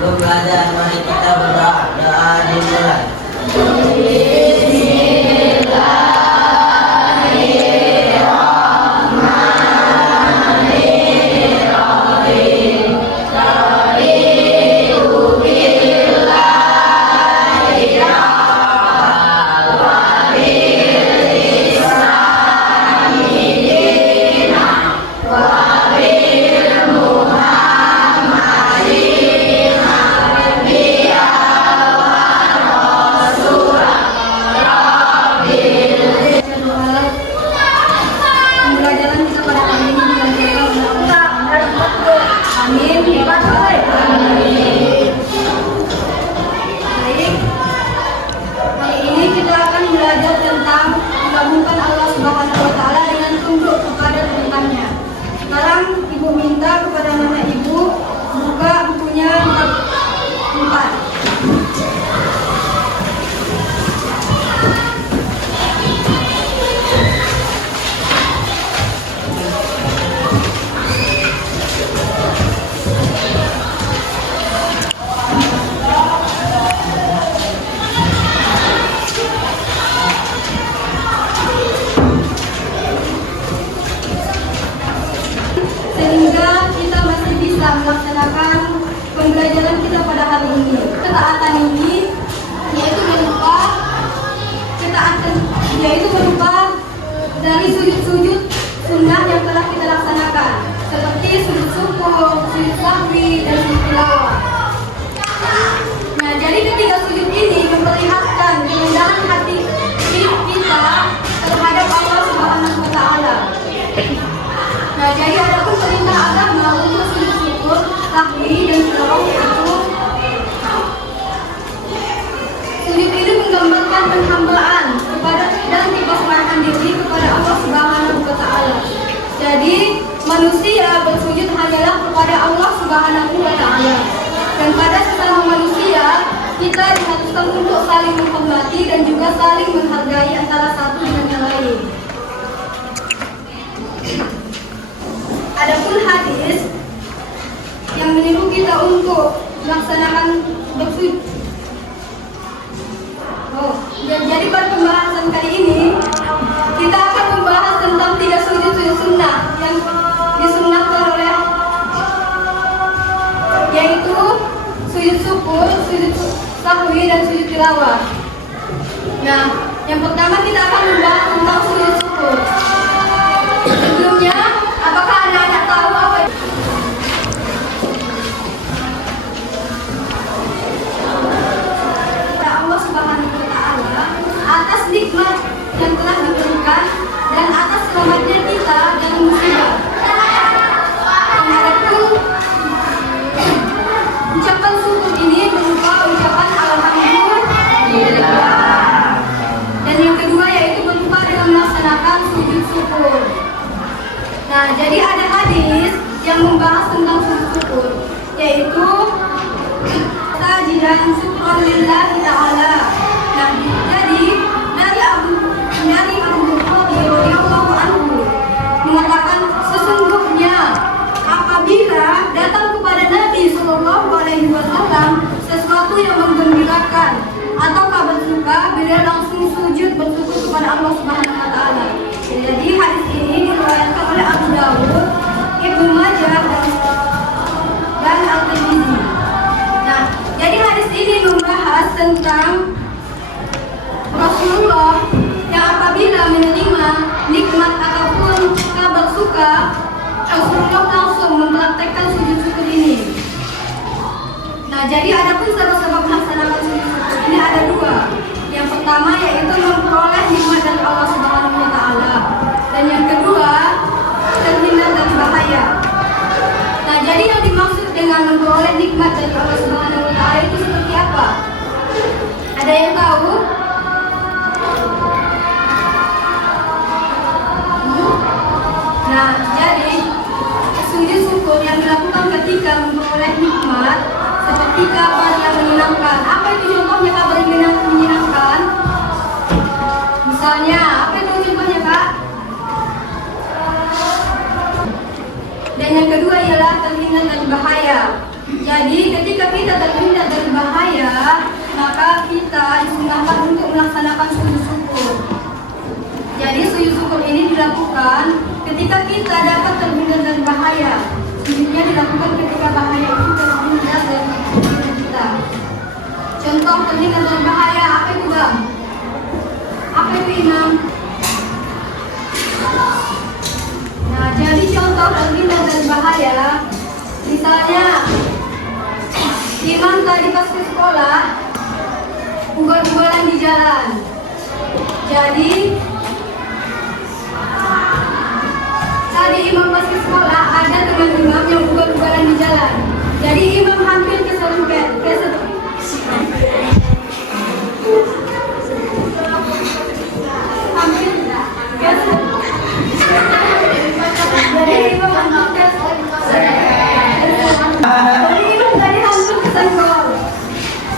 Belum belajar, mari kita berdoa. Doa dimulai. Melaksanakan pembelajaran kita pada hari ini. Ketaatan ini yaitu berupa dari sujud-sujud sunnah yang telah kita laksanakan, seperti sujud syukur, sujud sahwi, dan sujud tilawah. Nah, jadi ketiga sujud ini memperlihatkan kerendahan hati kita terhadap Allah Subhanahu wa Ta'ala. Nah, jadi adapun perintah agama untuk sujud syukur, sahwi, dan tilawah yaitu sujud ini menggambarkan penghambaan kepada dan dipasrahkan diri kepada Allah Subhanahu wa Ta'ala. Jadi manusia bersujud hanyalah kepada Allah Subhanahu wa Ta'ala. Dan pada sesama manusia kita diharuskan untuk saling menghormati dan juga saling menghargai antara satu dengan yang lain. Adapun hadis yang menyuruh kita untuk melaksanakan bersujud. Jadi pada pembahasan kali ini kita akan membahas tentang 3 sujud sunnah yang disunnahkan oleh, yaitu sujud syukur, sujud sahwi, dan sujud tilawah. Nah, yang pertama kita akan membahas tentang sujud syukur. Sebelumnya, apakah anak-anak tahu apa Allah Subhanahu wa Ta'ala atas nikmat yang telah diberikan dan atas selamatnya kita dari musibah. Adapun ucapan syukur ini berupa ucapan alhamdulillah. Dan yang kedua yaitu berupa dengan melaksanakan sujud syukur. Nah, jadi ada hadis yang membahas tentang sujud syukur, yaitu tajidan syukur lillahi ta'ala. Nah, jadi dari Abu Hurairah radhiyallahu anhu mengatakan, sesungguhnya apabila datang kepada Nabi Shallallahu Alaihi Wasallam sesuatu yang menggembirakan atau kabar suka, beliau langsung sujud bersyukur kepada Allah Subhanahu Wa Taala. Jadi hadis ini diriwayatkan oleh Abu Dawud, Ibnu Majah, dan Al-Tirmidzi. Nah, jadi hadis ini membahas tentang Rasulullah yang apabila menerima nikmat ataupun kabar suka, Rasulullah langsung mempraktekkan sujud syukur ini. Nah, jadi adapun sebab-sebab melaksanakan sujud syukur ini ada 2. Yang pertama yaitu memperoleh nikmat dari Allah Subhanahu wa Ta'ala, dan yang kedua terhindar dari bahaya. Nah, jadi yang dimaksud dengan memperoleh nikmat dari Allah Subhanahu wa Ta'ala itu seperti apa? Ada yang tahu? Nah, jadi sujud syukur yang dilakukan ketika memperoleh nikmat seperti kabar yang menyenangkan. Apa itu contohnya kabar yang menyenangkan? Misalnya, apa itu contohnya, Kak? Dan yang kedua ialah terhindar dari bahaya. Jadi ketika kita terkena ketika kita dapat terhindar dari bahaya. Sujudnya dilakukan ketika bahaya itu terhindar dari diri kita. Contoh terhindar dari bahaya apa itu, Bang? Apa itu, Imam? Nah, jadi contoh terhindar dari bahaya, misalnya Imam tadi pas ke sekolah ugal-ugalan di jalan. Jadi tadi Imam pas ke sekolah ada teman Imam yang ugal-ugalan di jalan. Jadi Imam hampir keserempet.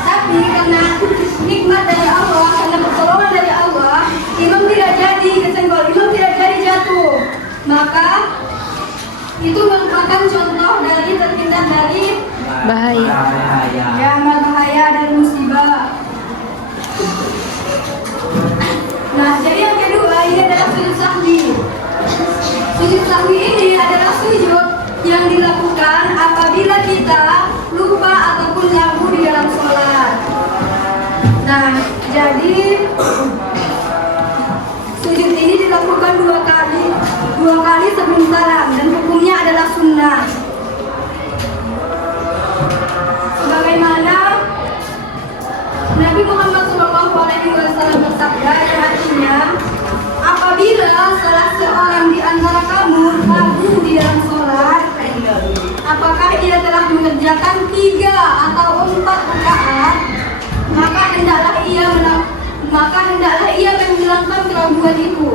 Tapi karena nikmat dari Allah, karena pertolongan dari Allah, Imam tidak jadi kesenggol, Imam tidak jadi jatuh. Maka itu merupakan contoh dari terhindar dari bahaya. amal bahaya dan musibah. Nah, jadi yang kedua ini adalah sujud sahwi. Sujud sahwi ini adalah sujud yang dilakukan apabila kita lupa ataupun lalai di dalam sholat. Nah, jadi sujud ini dilakukan dua kali sebelum salam dan hukumnya adalah sunnah. Sebagaimana Nabi Muhammad SAW bersabda, yang artinya apabila salah seorang di antara kamu ragu di dalam sholat, apakah ia telah mengerjakan 3 atau 4 rakaat, maka hendaklah ia menghilangkan keraguan itu.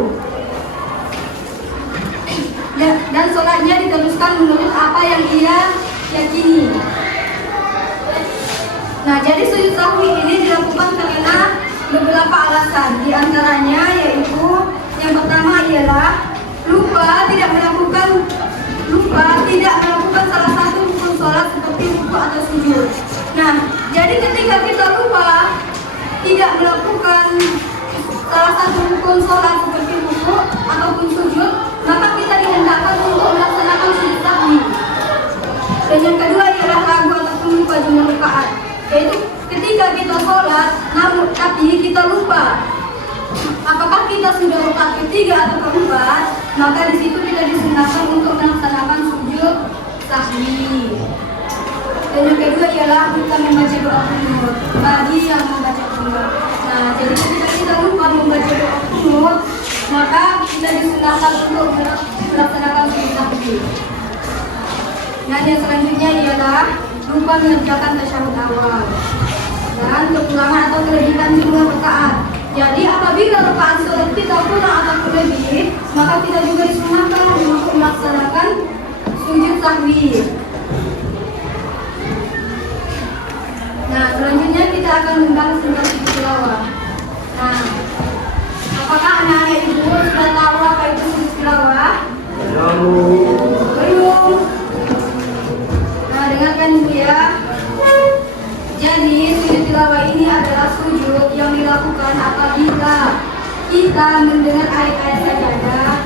Dan sholatnya diteruskan menurut apa yang ia yakini. Nah, jadi sujud sahwi ini dilakukan karena beberapa alasan. Di antaranya yaitu yang pertama ialah lupa tidak melakukan salah satu rukun sholat seperti ruku atau sujud. Nah, jadi ketika kita lupa tidak melakukan salah satu rukun sholat seperti ruku ataupun sujud, maka kita dihendakkan untuk melaksanakan sujud sahwi. Dan yang kedua ialah ragu ataupun lupa jumlah rakaat, yaitu ketika kita sholat tapi kita lupa apakah kita sudah rakaat ketiga atau keempat, maka di situ kita disunahkan untuk melaksanakan sujud sahwi. Dan yang kedua ialah kita membaca doa qunut bagi yang membaca qunut. Nah, jadi ketika kita lupa membaca doa qunut, maka kita disunahkan untuk melaksanakan sujud sahwi. Nah, yang selanjutnya ialah lupa mengerjakan tasyahud awal dan kekurangan atau kelebihan jumlah rakaat. Jadi apabila rakaat sholat kita kurang atau lebih, maka kita juga disunahkan untuk melaksanakan sujud sahwi. Nah, selanjutnya kita akan membahas tentang sujud tilawah. Nah, apakah anak-anak ibu sudah tahu apa itu sujud tilawah? Belum. Nah, dengarkan ibu ya. Jadi sujud tilawah ini adalah sujud yang dilakukan apabila kita mendengar ayat-ayat sajadah.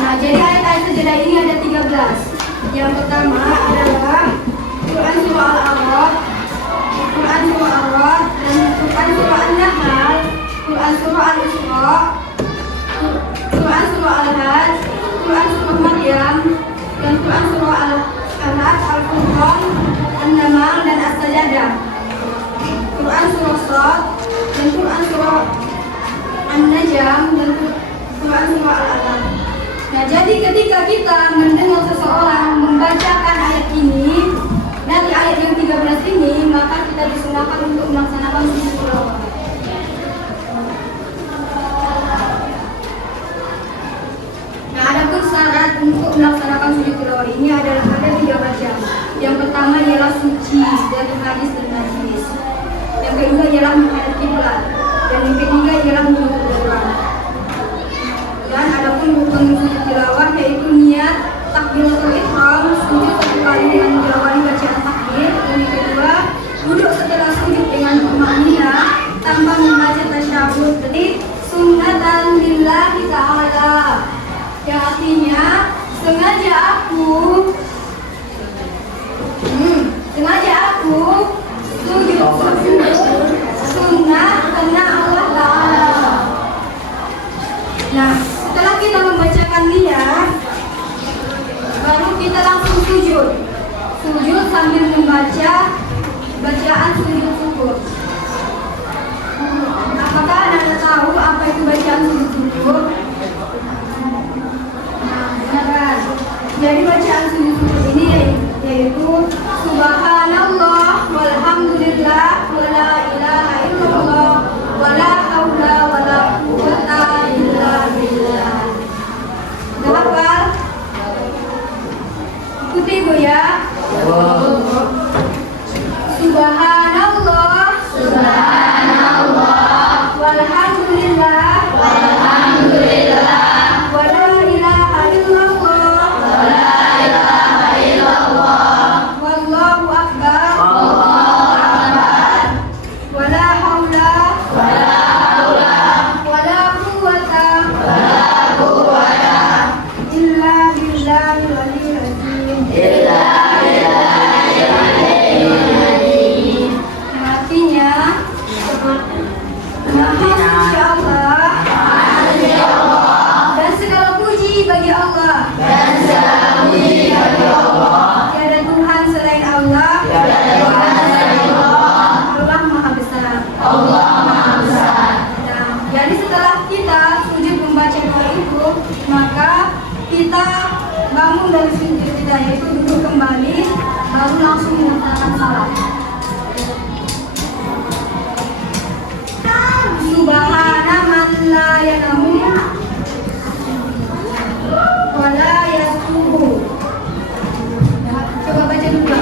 Nah, jadi ayat-ayat sajadah ini ada 13. Yang pertama adalah Quran surah Al-A'raf, Quran surah Al-A'raf, dan Quran surah An-Nahl, Quran surah Al-Isra, Quran surah Al-Hajj, Quran surah Maryam, dan Quran surah Al-Alaq, Al-Furqan, An-Naml, dan As-Sajadah. Quran surah Shad, dan Quran surah An-Najm, dan Quran surah Al-Alaq. Nah, jadi ketika kita mendengar seseorang membacakan ayat ini dari ayat yang 13 ini, maka kita disunahkan untuk melaksanakan sujud tilawah. Nah, adapun syarat untuk melaksanakan sujud tilawah ini adalah ada 3 macam. Yang pertama ialah suci dari hadis dan najis. Yang kedua ialah menghadap kiblat. Dan yang ketiga ialah menutup aurat. Dan adapun rukun sujud tilawah yaitu niat takbiratul ihram, sujud 1 kali dengan diawali bacaan takbir. Dan yang kedua, duduk setelah sujud dengan tumaninah tanpa membaca tasyahud. Jadi sunnatan lillahi ta'ala, yang artinya sambil membaca bacaan sujud syukur. Apakah Anda tahu apa itu bacaan sujud syukur? Nah, benar. Jadi bacaan sujud syukur ini yaitu Subhanallah walhamdulillah wala ilaha illallah wala haula wala quwwata illa billah. Hafal? Ikuti Ibu ya. Subhanallah walhamdulillah wala ilaha illallah wallahu akbar wala haula wala quwwata illa billahil aliyyil azim. Artinya, Maha suci Allah dan segala puji bagi Allah. Tiada Tuhan selain Allah. Allah Maha Besar. Nah, jadi setelah kita sujud membaca doa itu, maka kita bangun dari sujud kita, yaitu duduk kembali, baru langsung melaksanakan salat. Subhana man la yanamu wa la yasuhu. Coba baca dulu.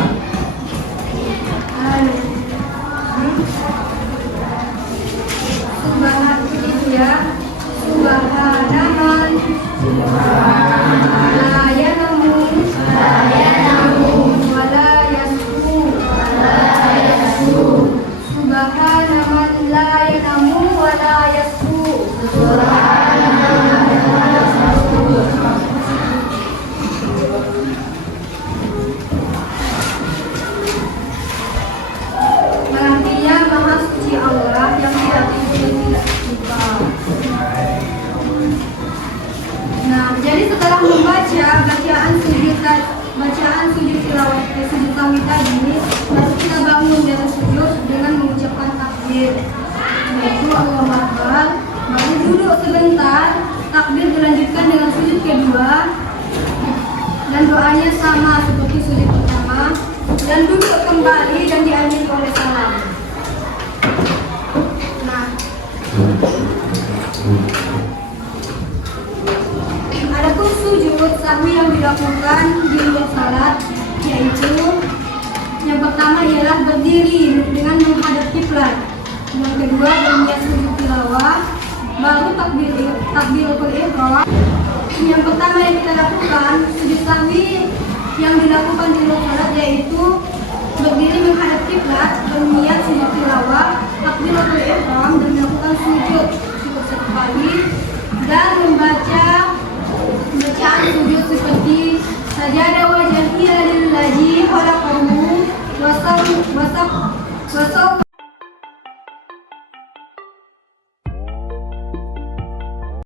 Subhana itu ya. Subhana man la yanamu wa la yasuhu. Subhana man la yanamu wa la yasuhu. Artinya Maha suci Allah yang tidak tidur dan tidak lupa. Nah, jadi setelah membaca bacaan sujud tilawah sujud sahwi tadi, baru kita bangun dari sujud dengan mengucapkan takbir, yaitu Allahu Akbar. Baru duduk sebentar, takbir dilanjutkan dengan sujud kedua, dan doanya sama seperti sujud pertama, dan duduk kembali dan diakhiri oleh salam. Nah, adapun sujud sahwi yang dilakukan di luar salat, yaitu yang pertama ialah berdiri dengan menghadap kiblat, yang kedua berniat sujud tilawah, baru takbiratul ihram. Yang pertama yang kita lakukan sujud sahwi yang dilakukan di luar salat, yaitu berdiri menghadap kiblat, berniat sujud tilawah, takbiratul ihram, dan melakukan sujud cukup satu kali, dan membaca bacaan sujud seperti sajada wajhiya lillazi khalaqahu wa sawfa